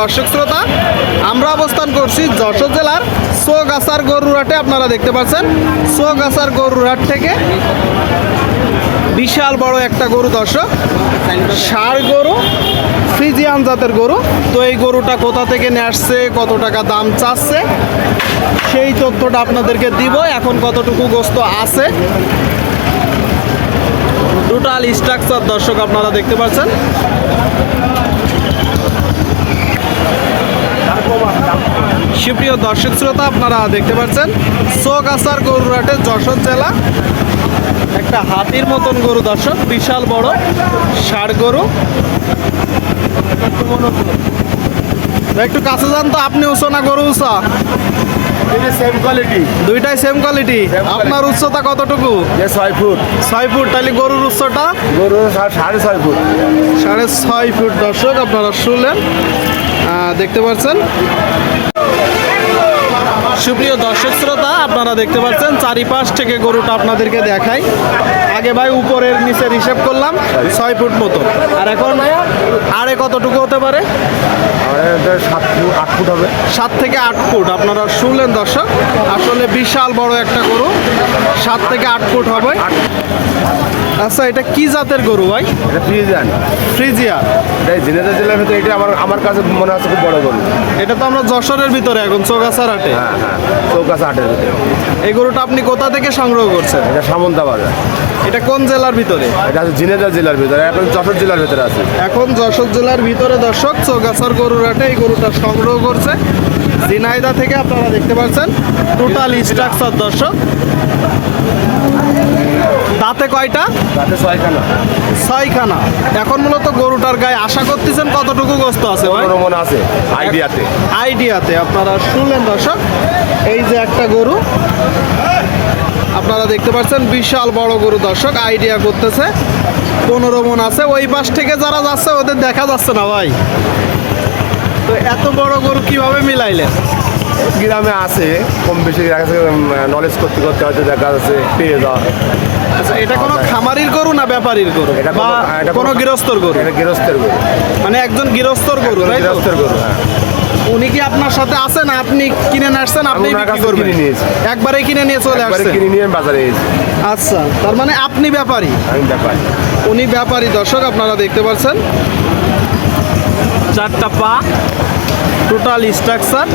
দর্শক শ্রোতা, আমরা অবস্থান করছি যশোর জেলার সোগাছার গরুরহাটে, আপনারা দেখতে পাচ্ছেন, সোগাছার গরুরহাট থেকে বিশাল বড় একটা গরু দর্শক, ষাড় গরু ফ্রিজিয়ান জাতের গরু। তো এই গরুটা কোথা থেকে নিয়ে আসছে, কত টাকা দাম চাচ্ছে, সেই তথ্যটা আপনাদেরকে দিব। এখন কতটুকু গোস্ত আছে টোটাল স্ট্রাকচার দর্শক আপনারা দেখতে পাচ্ছেন। সুপ্রিয় দর্শক শ্রোতা, আপনারা দেখতে পাচ্ছেন সোগাছার গরুরাটে যশোর জেলা, একটা হাতির মতন গরু দর্শক, বিশাল বড় ষাড় গরু। একটু কাছে যান তো, আপনি উঁচু না, গরু এটা সেম কোয়ালিটি দুইটাই সেম কোয়ালিটি আপনার উচ্চতা কতটুকু? যে ছয় ফুট। ছয় ফুট তাহলে গরুর উচ্চতা? গরু সাড়ে ছয় ফুট। সাড়ে ছয় ফুট দর্শক আপনারা শুনলেন দেখতে পাচ্ছেন। সুপ্রিয় দর্শক শ্রোতা আপনারা দেখতে পাচ্ছেন চারিপাশ থেকে গরুটা আপনাদেরকে দেখাই। আগে ভাই উপরের নিচের হিসেব করলাম ছয় ফুট মতো। আর এখন আরে কতটুকু হতে পারে? এটা সাত ফুট আট ফুট হবে। সাত থেকে আট ফুট আপনারা শুনলেন দর্শক। আসলে বিশাল বড় একটা গরু সাত থেকে আট ফুট হবে। আচ্ছা এটা কি জাতের গরু ভাই? এটা ফ্রিজিয়ান। ফ্রিজিয়া এটা ঝিনেদা জেলার ভিতরে এটা আমার আমার কাছে মনে হচ্ছে খুব বড় গরু। এটা তো আমরা যশোরের ভিতরে এখন চৌগাছার হাটে হ্যাঁ হ্যাঁ চৌকাছে আটের ভিতরে। এই গরুটা আপনি কোথা থেকে সংগ্রহ করছেন? এটা সামন্তা বাজার। এটা কোন জেলার ভিতরে? এটা আছে জেলার ভিতরে এখন যশোর জেলার ভিতরে আছে। এখন যশোর জেলার ভিতরে দর্শক চৌগাছার গরুর হাটে এই গরুটা সংগ্রহ করছে। জিনাইদা থেকে আপনারা দেখতে পাচ্ছেন টোটাল স্ট্রাকচার দর্শক। দাঁতে কয়টা? তাতে ছয়খানা। ছয়খানা। এখন মূলত গরুটার গায়ে আশা করতেছেন কতটুকু গোস্ত আছে ভাই? পনেরো মন আছে? আইডিয়াতে। আইডিয়াতে আপনারা শুনলেন দর্শক এই যে একটা গরু আপনারা দেখতে পাচ্ছেন বিশাল বড় গরু দর্শক আইডিয়া করতেছে পনেরো মন আছে ওই পাশ থেকে যারা যাচ্ছে ওদের দেখা যাচ্ছে না ভাই। তো এত বড় গরু কীভাবে মিলাইলেন? গ্রামে আছে কম বেশি নলেজ করতে করতে হয়তো দেখা যাচ্ছে পেয়ে যাওয়া। আচ্ছা এটা কোনো খামারির গরু না ব্যাপারীর গরু? এটা বা কোনো- এটা কোনো গৃহস্থর গরু? এটা গৃহস্থের গরু। মানে একজন গৃহস্থর গরু গৃহস্থের গরু হ্যাঁ। উনি কি আপনার সাথে আছেন? আপনি কিনে আসছেন? আপনি বিক্রি করবেন কিনে নিয়েছি। একবারে কিনে নিয়ে চলে একবারে আসছেন? কিনে নিয়ে বাজারে এসেছি। আচ্ছা তার মানে আপনি ব্যাপারী? আমি ব্যাপার। উনি ব্যাপারী। দর্শক আপনারা দেখতে পাচ্ছেন। চারটা পা। টোটাল স্ট্রাকচার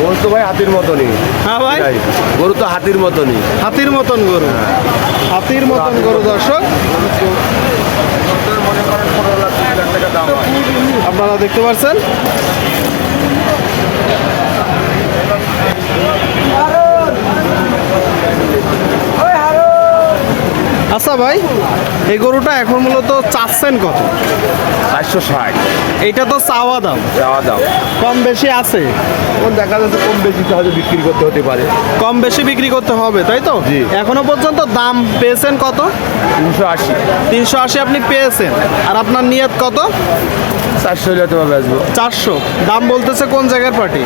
গরু তো ভাই হাতির মতনই। হ্যাঁ ভাই। গরু তো হাতির মতনই। হাতির মতন গরু। হাতির মতন গরু দর্শক। হয় আপনারা দেখতে পাচ্ছেন? আচ্ছা ভাই এই গরুটা এখন মূলত চাচ্ছেন কত? চারশো ষাট। এইটা তো চাওয়া দাম। চাওয়া দাম। কম বেশি আছে। এখন দেখা যাচ্ছে কম বেশি তাহলে হয়তো বিক্রি করতে হতে পারে। কম বেশি বিক্রি করতে হবে তাই তো? জি। এখনও পর্যন্ত দাম পেয়েছেন কত? তিনশো আশি। তিনশো আশি আপনি পেয়েছেন। আর আপনার নিয়ত কত? চারশো হলে তোমার বেচবো। চারশো? দাম বলতেছে কোন জায়গার পার্টি?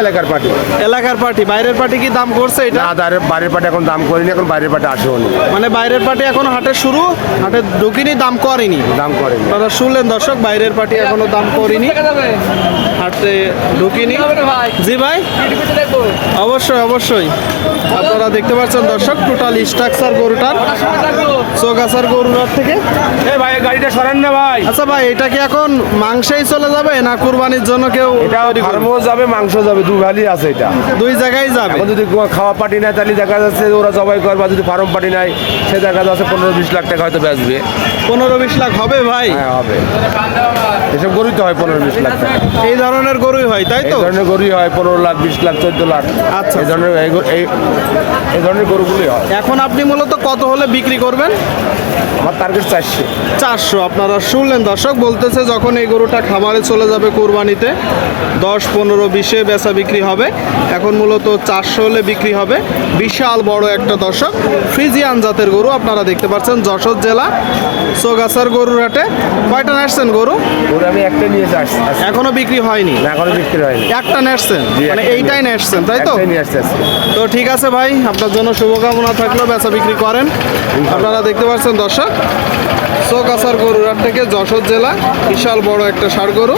এলাকার পার্টি। এলাকার পার্টি। বাইরের পার্টি কি দাম করছে এটা? না তার বাইরের পার্টি এখন দাম করিনি এখন বাইরের পার্টি আসেও নি মানে বাইরের পার্টি এখনও হাটে শুরু? হাটে ঢুকিনি দাম করেনি? দাম করেনি। আপনারা শুনলেন দর্শক বাইরের পার্টি এখনও দাম করিনি। হাটে ঢুকিনি। জি ভাই? অবশ্যই অবশ্যই। আপনারা দেখতে পাচ্ছেন দর্শক টোটাল স্ট্রাকচার গরুটার। চৌগাছার গরুটার থেকে। এ ভাই গাড়িটা সরান না ভাই। আচ্ছা ভাই এটা কি এখন মাংসেই চলে যাবে না কুরবানির জন্য কেউ এটা ফার্মও যাবে মাংস যাবে দুই ভালি আছে এটা। দুই জায়গায় যাবে? এখন যদি খাওয়া পার্টি নাই তাহলে দেখা যাচ্ছে ওরা জবাই করে বা যদি ফার্ম পার্টি নাই সে দেখা যাচ্ছে পনেরো বিশ লাখ টাকা হয়তো বেচবে। পনেরো বিশ লাখ হবে ভাই? হ্যাঁ হবে। এসব গরুই তো হয় পনেরো বিশ লাখ টাকা। এই ধরনের গরুই হয় তাই এই তো? ধরনের গরুই হয় পনেরো লাখ বিশ লাখ চোদ্দ লাখ। আচ্ছা। এই ধরনের এই এই এই ধরনের গরুগুলোই হয়। এখন আপনি মূলত কত হলে বিক্রি করবেন? আমার টার্গেট চারশো। চারশো আপনারা শুনলেন দর্শক বলতেছে যখন এই গরুটা খামারে চলে যাবে কোরবানিতে দশ পনেরো বিশে বেচা বিক্রি হবে। এখন মূলত চারশো হলে বিক্রি হবে। বিশাল বড় একটা দর্শক ফ্রিজিয়ান জাতের গরু আপনারা দেখতে পাচ্ছেন যশোর জেলা সোগাছার গরুর হাটে। কয়টা নেসছেন গরু? গরু আমি একটা নিয়ে আসছি। এখনও বিক্রি হয়নি? এখনও বিক্রি হয়নি। একটা নেসছেন জি, মানে এইটাই নেসছেন তাই তো। তো ঠিক আছে ভাই আপনার জন্য শুভকামনা থাকলেও বেচা বিক্রি করেন। আপনারা দেখতে পাচ্ছেন দর্শক। আসার গরুরাট থেকে যশোর জেলা বিশাল বড় একটা ষাড় গরু।